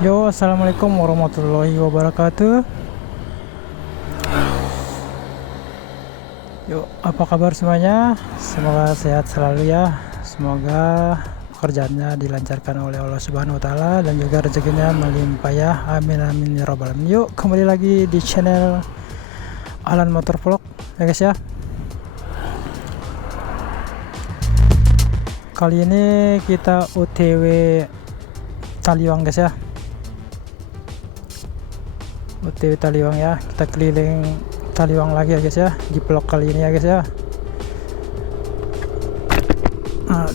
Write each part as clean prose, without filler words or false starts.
Yo, assalamualaikum warahmatullahi wabarakatuh. Yo, apa kabar semuanya? Semoga sehat selalu ya. Semoga pekerjaannya dilancarkan oleh Allah Subhanahu wa taala dan juga rezekinya melimpah ya. Amin amin ya rabbal alamin. Yuk, kembali lagi di channel Alan Motor Vlog ya guys ya. Kali ini kita OTW Taliwang guys ya. OTW Taliwang ya. Kita keliling Taliwang lagi ya guys ya di vlog kali ini ya guys ya.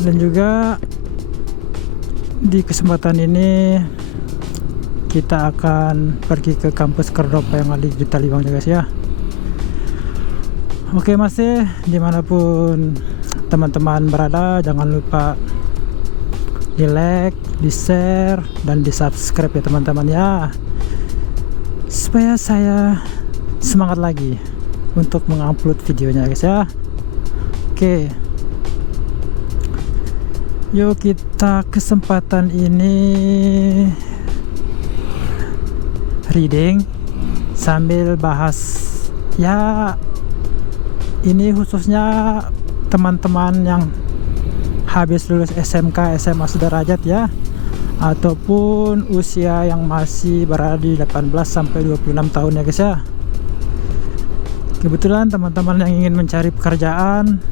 Dan juga di kesempatan ini kita akan pergi ke kampus Kerdopa yang ada di Taliwang ya guys ya. Oke, masih dimanapun teman-teman berada, jangan lupa di like, di share, dan di subscribe ya teman-teman ya, supaya saya semangat lagi untuk mengupload videonya guys ya. Oke, yuk kita kesempatan ini reading sambil bahas ya, ini khususnya teman-teman yang habis lulus SMK, SMA sederajat ya, ataupun usia yang masih berada di 18 sampai 26 tahun ya guys ya. Kebetulan teman-teman yang ingin mencari pekerjaan,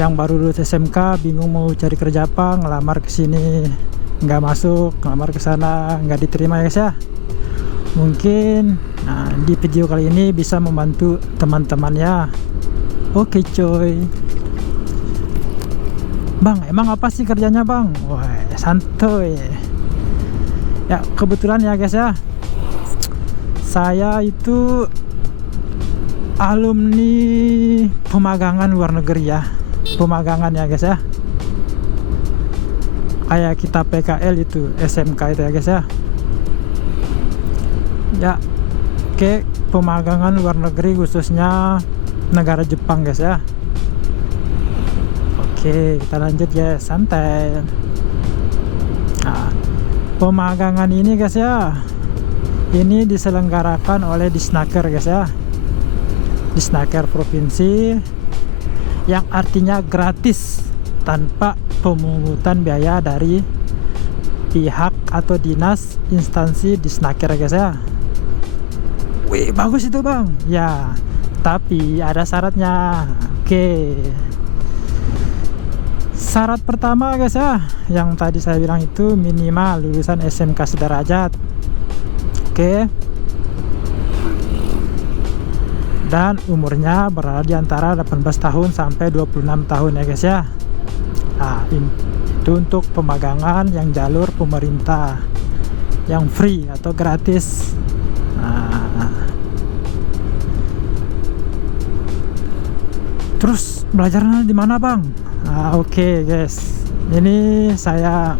yang baru lulus SMK bingung mau cari kerja apa, ngelamar ke sini nggak masuk, ngelamar ke sana nggak diterima ya guys ya. Mungkin di video kali ini bisa membantu teman-teman ya. Oke coy. Bang, emang apa sih kerjanya bang? Wah, santuy. Ya kebetulan ya guys ya, saya itu alumni pemagangan luar negeri ya. Pemagangan ya guys ya. Kayak kita PKL itu, SMK itu ya guys ya. Ya, oke, pemagangan luar negeri khususnya negara Jepang guys ya. Oke, kita lanjut ya, santai. Pemagangan ini guys ya, ini diselenggarakan oleh Disnaker guys ya. Disnaker provinsi, yang artinya gratis tanpa pemungutan biaya dari pihak atau dinas instansi Disnaker guys ya. Wih, bagus itu bang ya, tapi ada syaratnya. Oke, syarat pertama guys ya, yang tadi saya bilang itu minimal lulusan SMK sederajat. Oke, dan umurnya berada di antara 18 tahun sampai 26 tahun ya guys ya. Itu untuk pemagangan yang jalur pemerintah, yang free atau gratis. Terus belajarnya di mana bang? Oke guys, ini saya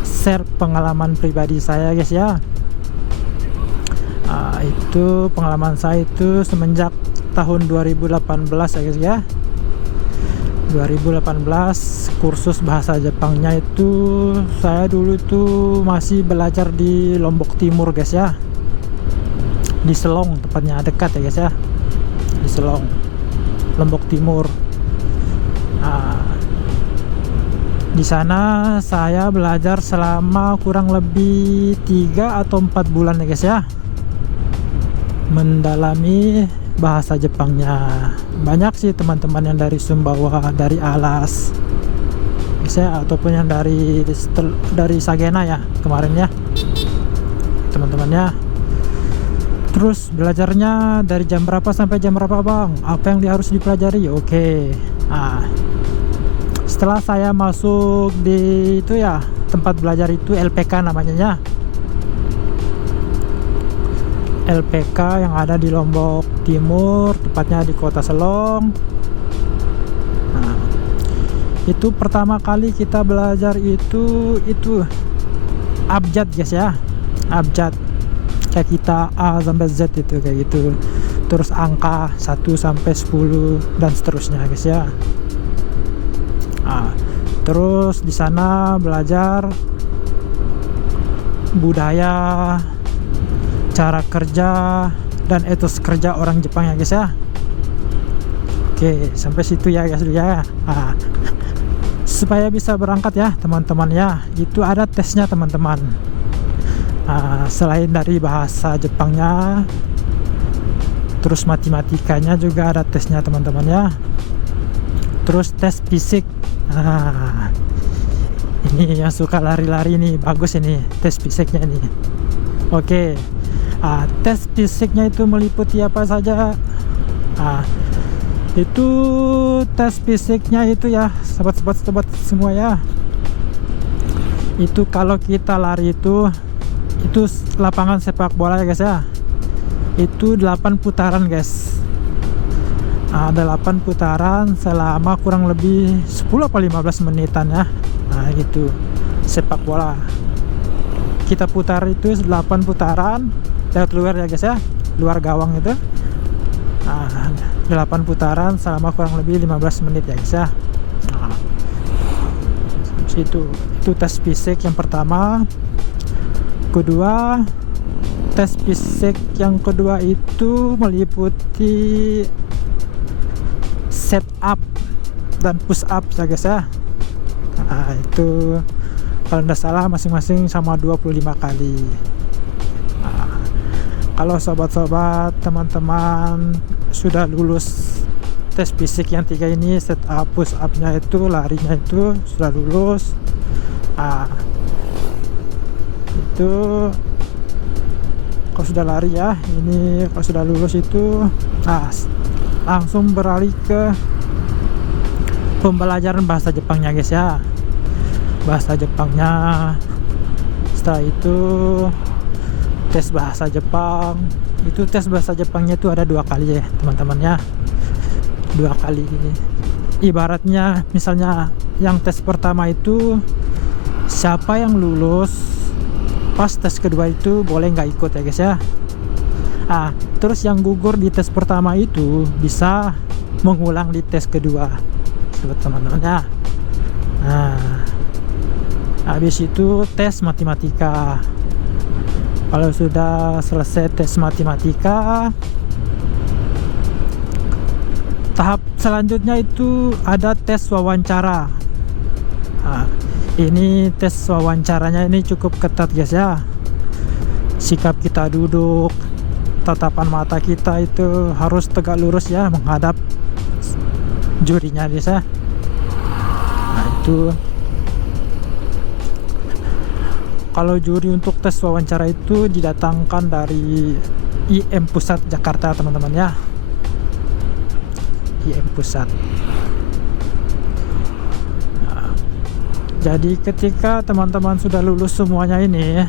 share pengalaman pribadi saya guys ya. Itu pengalaman saya itu semenjak tahun 2018 ya guys ya. 2018 kursus bahasa Jepangnya itu saya dulu tuh masih belajar di Lombok Timur guys ya, di Selong tepatnya, dekat ya guys ya, di Selong, Lombok Timur. Di sana saya belajar selama kurang lebih 3 atau 4 bulan ya guys ya, mendalami bahasa Jepangnya. Banyak sih teman-teman yang dari Sumbawa, dari Alas guys ya, ataupun yang dari Sagena ya kemarin ya teman-temannya. Terus belajarnya dari jam berapa sampai jam berapa bang? Apa yang harus dipelajari? Oke. Setelah saya masuk di itu ya, tempat belajar itu LPK namanya ya. LPK yang ada di Lombok Timur, tepatnya di kota Selong. Itu pertama kali kita belajar itu abjad guys ya. Abjad kayak kita A sampai Z itu kayak gitu. Terus angka 1 sampai 10 dan seterusnya guys ya. Terus di sana belajar budaya, cara kerja, dan etos kerja orang Jepang ya guys ya. Oke, sampai situ ya guys ya. Supaya bisa berangkat ya teman-teman ya, itu ada tesnya teman-teman. Selain dari bahasa Jepangnya, terus matematikanya juga ada tesnya teman-teman ya. Terus tes fisik. Ini yang suka lari-lari nih, bagus ini tes fisiknya nih. Oke, tes fisiknya itu meliputi apa saja? Itu tes fisiknya itu ya, sobat-sobat semua ya. Itu kalau kita lari itu lapangan sepak bola ya guys ya. Itu 8 putaran guys. Ada 8 putaran selama kurang lebih 10 atau 15 menitan ya. Gitu sepak bola. Kita putar itu 8 putaran lewat luar ya guys ya, luar gawang itu. 8 putaran selama kurang lebih 15 menit ya guys ya. Itu tes fisik yang pertama. Kedua, tes fisik yang kedua itu meliputi set up dan push up ya guys ya. Itu kalau tidak salah masing-masing sama 25 kali. Kalau sobat-sobat teman-teman sudah lulus tes fisik yang 3 ini, set up, push up-nya itu, larinya itu sudah lulus, itu kalau sudah lari ya, ini kalau sudah lulus itu langsung beralih ke pembelajaran bahasa Jepangnya guys ya. Bahasa Jepangnya, setelah itu tes bahasa Jepang. Itu tes bahasa Jepangnya itu ada 2 kali ya teman-teman ya, 2 kali. Ibaratnya misalnya yang tes pertama itu siapa yang lulus pas tes kedua itu boleh nggak ikut ya guys ya. Terus yang gugur di tes pertama itu bisa mengulang di tes kedua teman-teman ya. Habis itu tes matematika. Kalau sudah selesai tes matematika, tahap selanjutnya itu ada tes wawancara. Ini tes wawancaranya ini cukup ketat guys ya. Sikap kita duduk, tatapan mata kita itu harus tegak lurus ya menghadap jurinya guys ya. Itu kalau juri untuk tes wawancara itu didatangkan dari IM Pusat Jakarta teman-teman ya. IM Pusat. Jadi ketika teman-teman sudah lulus semuanya ini,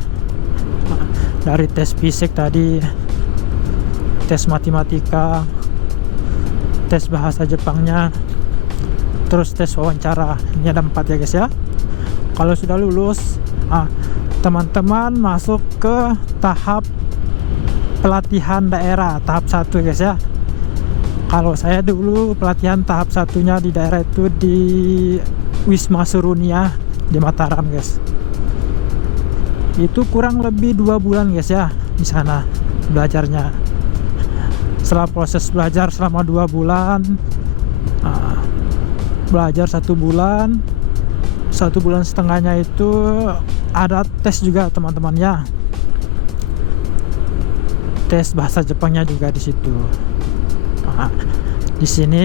dari tes fisik tadi, tes matematika, tes bahasa Jepangnya, terus tes wawancara, ini ada 4 ya guys ya. Kalau sudah lulus, teman-teman masuk ke tahap pelatihan daerah tahap 1 guys ya. Kalau saya dulu pelatihan tahap 1-nya di daerah itu di Wisma Surunia di Mataram guys. Itu kurang lebih 2 bulan guys ya di sana belajarnya. Setelah proses belajar selama 2 bulan, belajar 1 bulan, 1 bulan setengahnya itu ada tes juga teman-teman ya. Tes bahasa Jepangnya juga di situ. Di sini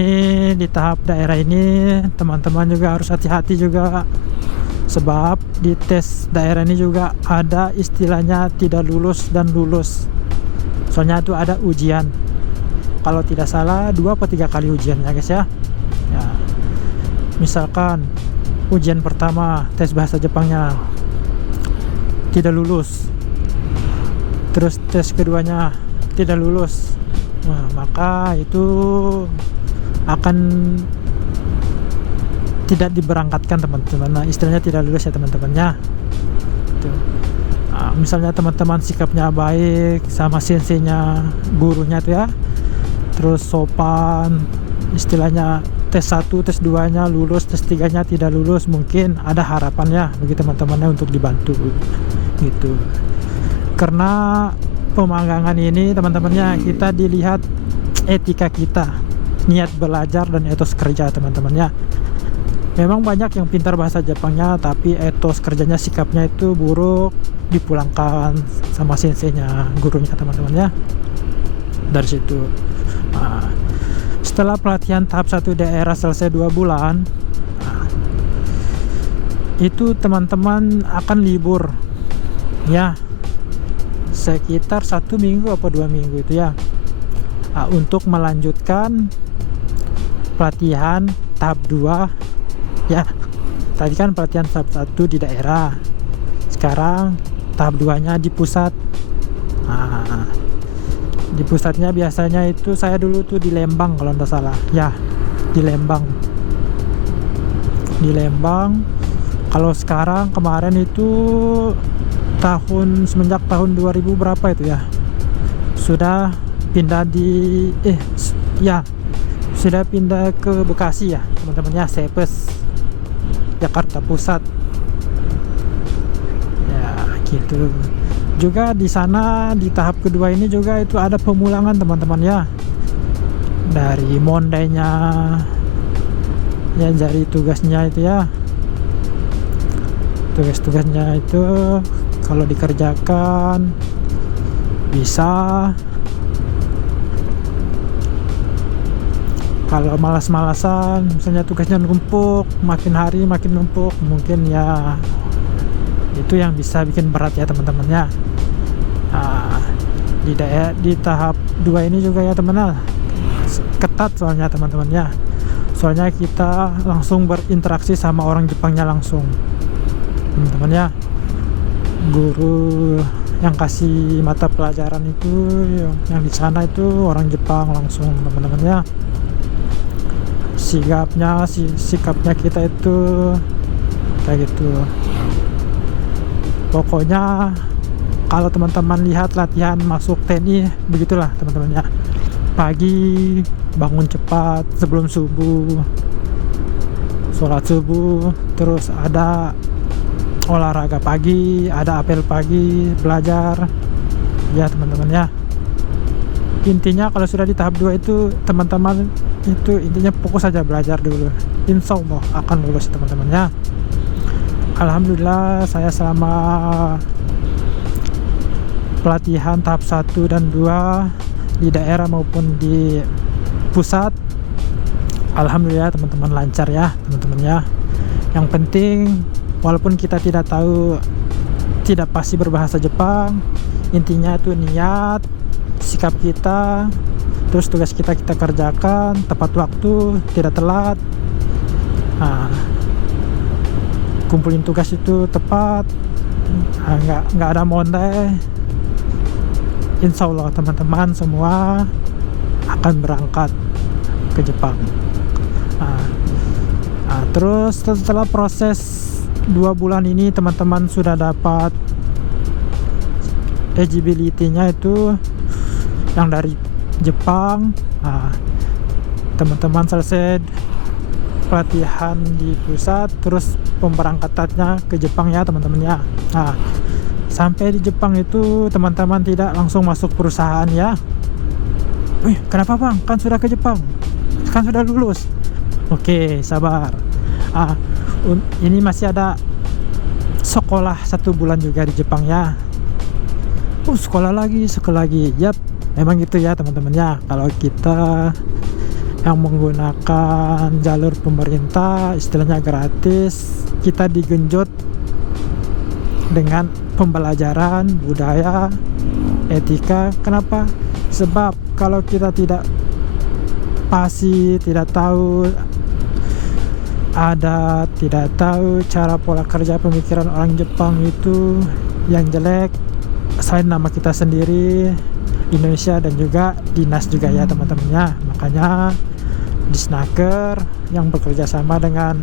di tahap daerah ini teman-teman juga harus hati-hati juga, sebab di tes daerah ini juga ada istilahnya tidak lulus dan lulus. Soalnya itu ada ujian. Kalau tidak salah 2 atau 3 kali ujiannya guys ya. Misalkan ujian pertama tes bahasa Jepangnya tidak lulus, terus tes keduanya tidak lulus, maka itu akan tidak diberangkatkan teman-teman. Istilahnya tidak lulus ya teman-temannya. Misalnya teman-teman sikapnya baik sama senseinya, gurunya tuh ya, terus sopan, istilahnya tes 1, tes 2 nya lulus, tes 3 nya tidak lulus, mungkin ada harapannya bagi teman-temannya untuk dibantu gitu. Karena pemanggangan ini teman-temannya, kita dilihat etika kita, niat belajar dan etos kerja teman-temannya. Memang banyak yang pintar bahasa Jepangnya, tapi etos kerjanya, sikapnya itu buruk, dipulangkan sama senseinya, gurunya teman-temannya. Dari situ setelah pelatihan tahap 1 daerah selesai 2 bulan, itu teman-teman akan libur ya, sekitar 1 minggu apa 2 minggu itu ya, untuk melanjutkan pelatihan tahap 2 ya. Tadi kan pelatihan tahap 1 di daerah, sekarang tahap 2 nya di pusat. Di pusatnya biasanya itu saya dulu tuh di Lembang kalau tidak salah ya, di Lembang. Kalau sekarang, kemarin itu semenjak tahun 2000 berapa itu ya, sudah pindah sudah pindah ke Bekasi ya teman-teman ya, Sepes Jakarta Pusat ya gitu. Juga di sana di tahap kedua ini juga itu ada pemulangan teman-teman ya, dari mondainya ya, dari tugasnya itu ya, tugas-tugasnya itu kalau dikerjakan bisa, kalau malas-malasan misalnya tugasnya numpuk, makin hari makin numpuk, mungkin ya itu yang bisa bikin berat ya teman-teman ya. Di tahap 2 ini juga ya teman-teman, ketat soalnya teman-teman ya, soalnya kita langsung berinteraksi sama orang Jepangnya langsung teman-teman ya. Guru yang kasih mata pelajaran itu yang di sana itu orang Jepang langsung teman-teman ya. Sikapnya kita itu kayak gitu. Pokoknya kalau teman-teman lihat latihan masuk TNI, begitulah teman-teman ya. Pagi bangun cepat sebelum subuh, sholat subuh, terus ada olahraga pagi, ada apel pagi, belajar ya teman-teman ya. Intinya kalau sudah di tahap 2 itu teman-teman itu intinya fokus saja belajar dulu, insya Allah akan lulus teman-teman ya. Alhamdulillah saya selama pelatihan tahap 1 dan 2 di daerah maupun di pusat, alhamdulillah teman-teman lancar ya teman-teman ya. Yang penting walaupun kita tidak pasti berbahasa Jepang, intinya itu niat, sikap kita, terus tugas kita kerjakan tepat waktu, tidak telat. Kumpulin tugas itu tepat, nggak ada mondai. Insya Allah teman-teman semua akan berangkat ke Jepang. Terus setelah proses 2 bulan ini teman-teman sudah dapat eligibility-nya itu yang dari Jepang. Teman-teman selesai pelatihan di pusat, terus pemberangkatannya ke Jepang ya teman-teman ya. Sampai di Jepang itu teman-teman tidak langsung masuk perusahaan ya. Kenapa bang? Kan sudah ke Jepang, kan sudah lulus. Oke, sabar. Ini masih ada sekolah 1 bulan juga di Jepang ya. Sekolah lagi. Yap, memang gitu ya teman-teman ya. Kalau kita yang menggunakan jalur pemerintah, istilahnya gratis, kita digenjot dengan pembelajaran budaya, etika. Kenapa? Sebab kalau kita tidak tahu adat, tidak tahu cara pola kerja pemikiran orang Jepang itu yang jelek, selain nama kita sendiri Indonesia dan juga dinas juga ya teman-temannya. Makanya Disnaker yang bekerja sama dengan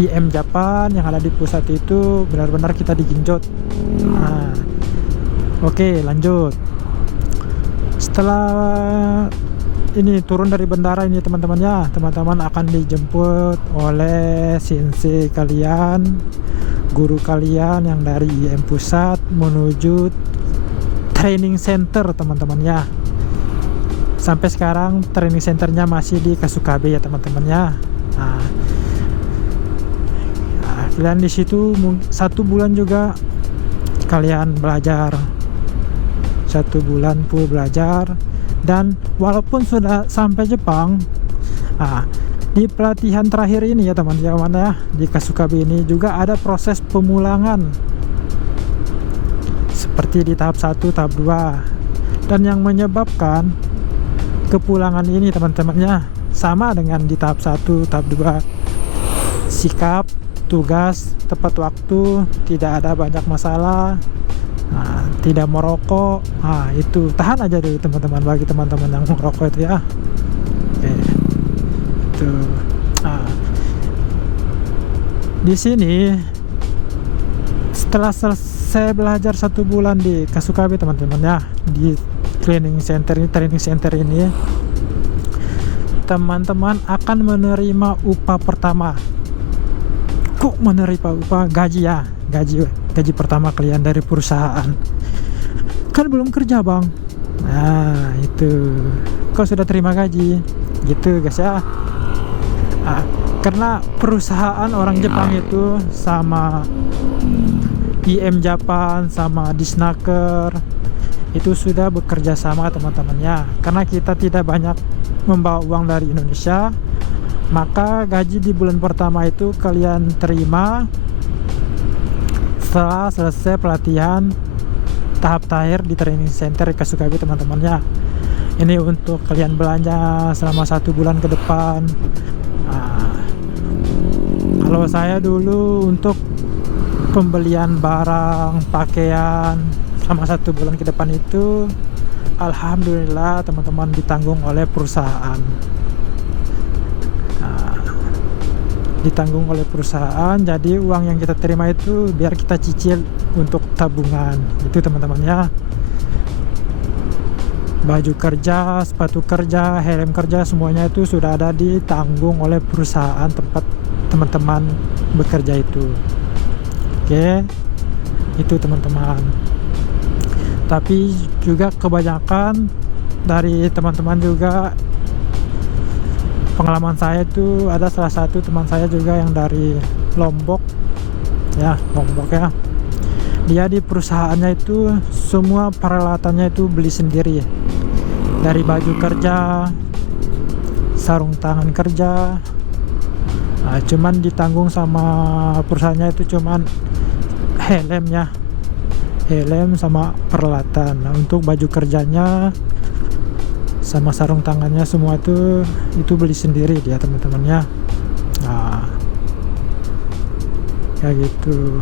IM Japan yang ada di pusat itu benar-benar kita digenjot. Oke, lanjut. Setelah ini turun dari bandara ini teman-teman ya, teman-teman akan dijemput oleh sensei kalian, guru kalian yang dari IM Pusat menuju training center teman-teman ya. Sampai sekarang training centernya masih di Kasukabe ya teman-teman ya. Kalian di situ 1 bulan juga kalian belajar, 1 bulan full belajar. Dan walaupun sudah sampai Jepang, di pelatihan terakhir ini ya teman-teman ya, di Kasukabe ini juga ada proses pemulangan seperti di tahap 1, tahap 2. Dan yang menyebabkan kepulangan ini teman-temannya sama dengan di tahap 1, tahap 2. Sikap, tugas, tepat waktu, tidak ada banyak masalah, tidak merokok. Itu tahan aja dulu teman-teman, bagi teman-teman yang merokok itu ya. Oke. Itu. Di sini setelah selesai belajar 1 bulan di Kasukabe teman-teman ya, di training center ini teman-teman akan menerima upah pertama. Kok menerima upah? Gaji ya, gaji pertama kalian dari perusahaan. Kan belum kerja bang. Nah itu, kau sudah terima gaji gitu guys ya. Karena perusahaan orang Jepang itu sama IM Japan sama Disnaker itu sudah bekerja sama teman-temannya. Karena kita tidak banyak membawa uang dari Indonesia, maka gaji di bulan pertama itu kalian terima setelah selesai pelatihan tahap terakhir di training center Kasukabe teman-temannya. Ini untuk kalian belanja selama 1 bulan ke depan. Kalau saya dulu untuk pembelian barang, pakaian selama 1 bulan ke depan itu alhamdulillah teman-teman ditanggung oleh perusahaan. Ditanggung oleh perusahaan, jadi uang yang kita terima itu biar kita cicil untuk tabungan itu teman-teman ya. Baju kerja, sepatu kerja, helm kerja, semuanya itu sudah ada ditanggung oleh perusahaan tempat teman-teman bekerja itu. Oke, itu teman-teman. Tapi juga kebanyakan dari teman-teman juga, pengalaman saya itu ada salah satu teman saya juga yang dari Lombok ya, dia di perusahaannya itu semua peralatannya itu beli sendiri, dari baju kerja, sarung tangan kerja. Cuman ditanggung sama perusahaannya itu cuman helmnya, helm sama peralatan. Untuk baju kerjanya sama sarung tangannya semua itu beli sendiri dia teman-temannya. Kayak gitu.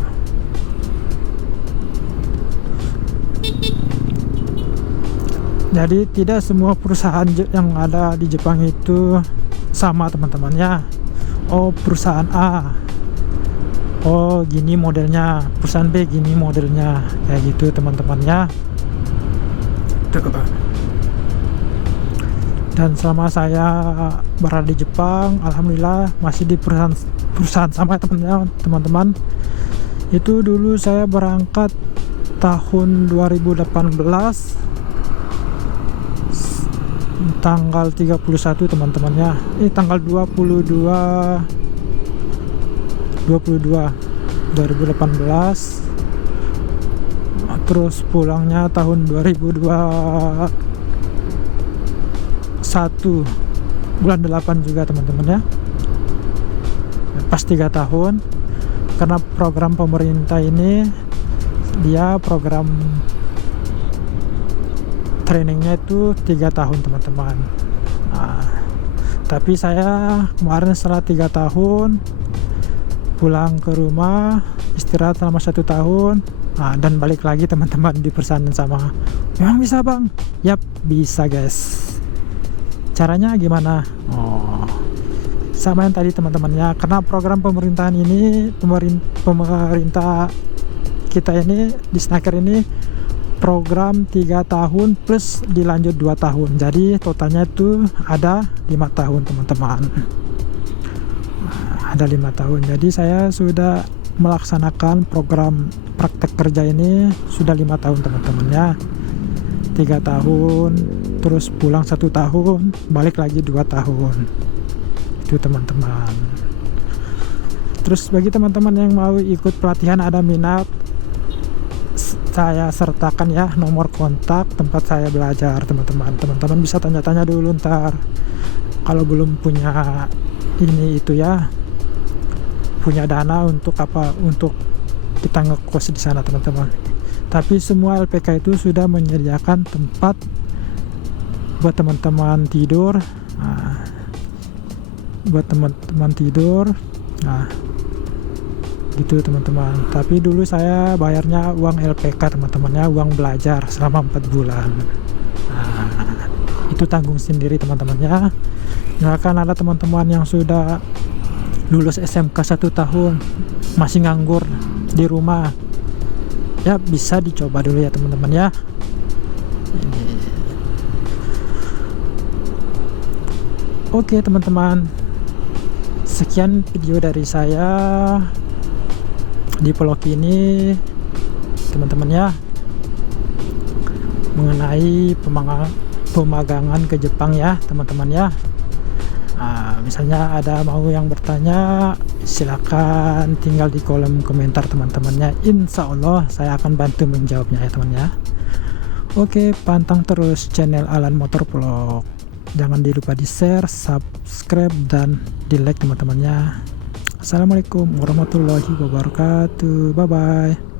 Jadi tidak semua perusahaan yang ada di Jepang itu sama teman-temannya. Oh perusahaan A, oh gini modelnya, perusahaan B gini modelnya, kayak gitu teman-temannya. Dan selama saya berada di Jepang, alhamdulillah masih di perusahaan sama teman-teman. Itu dulu saya berangkat tahun 2018 tanggal 31 teman-temannya. Tanggal 22 2018. Terus pulangnya tahun 2021 bulan 8 juga teman-teman ya. Pas 3 tahun, karena program pemerintah ini dia program trainingnya itu 3 tahun teman-teman. Tapi saya kemarin setelah 3 tahun pulang ke rumah, istirahat selama 1 tahun, dan balik lagi teman-teman di perusahaan sama. Memang bisa bang? Yap, bisa guys. Caranya gimana? Sama yang tadi teman-temannya, karena program pemerintahan ini, pemerintah kita ini di Snaker ini program 3 tahun plus dilanjut 2 tahun, jadi totalnya itu ada 5 tahun teman-teman. Ada 5 tahun, jadi saya sudah melaksanakan program praktek kerja ini sudah 5 tahun teman-teman ya. 3 tahun terus pulang 1 tahun, balik lagi 2 tahun itu teman-teman. Terus bagi teman-teman yang mau ikut pelatihan, ada minat, saya sertakan ya nomor kontak tempat saya belajar teman-teman. Teman-teman bisa tanya-tanya dulu ntar kalau belum punya ini itu ya, punya dana untuk apa, untuk kita ngekos di sana teman-teman. Tapi semua LPK itu sudah menyediakan tempat buat teman-teman tidur. Nah, buat teman-teman tidur, nah gitu teman-teman. Tapi dulu saya bayarnya uang LPK teman-teman ya, uang belajar selama 4 bulan. Nah, itu tanggung sendiri teman-teman ya. Misalkan ada teman-teman yang sudah lulus SMK 1 tahun masih nganggur di rumah, ya bisa dicoba dulu ya teman-teman ya. Oke teman-teman, sekian video dari saya di vlog ini teman-teman ya, mengenai pemagangan ke Jepang ya teman-teman ya. Misalnya ada mau yang bertanya, silakan tinggal di kolom komentar teman-temannya. Insya Allah saya akan bantu menjawabnya ya teman ya. Oke, pantang terus channel Alan Motor Vlog. Jangan dilupa di share, subscribe, dan di like teman-temannya. Assalamualaikum warahmatullahi wabarakatuh. Bye bye.